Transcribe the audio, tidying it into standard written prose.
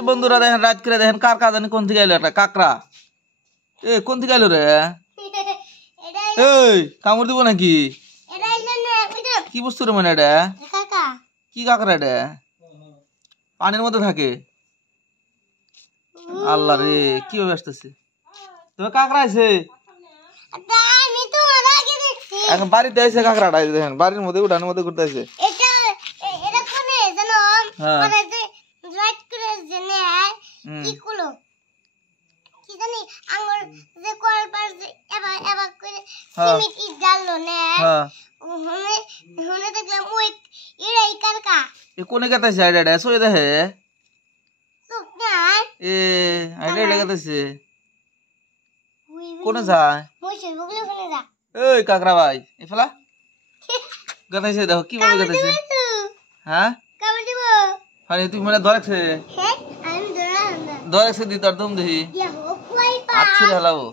বন্ধুরা দেখেন রাত করে দেখেন কার কাজ জানি কোন থেকে এলো একটা কাকড়া। কোন থেকে এলো রে? এই কামড় দিব নাকি? কি বস্তু রে মানে এটা? কি কাকড়া এটা? পানির মধ্যে থাকে। আল্লাহ রে কিভাবে আসতেছে? তবে কাকড়া আছে এখন বাড়িতে এসে কাকড়াটা দেখেন বাড়ির মধ্যে উঠানের মধ্যে ঘুরতে আছে। কোনে কাটাইছে আইডা সই দেখে কাটাইছে কোনে যায়? ওই কাকড়া ভাই এফলা গাতাইছে দেখো কিভাবে গাতাইছে। হ্যাঁ তুমি মানে ধরেছে দিতার তুমি দেখি আচ্ছা হেলাবো।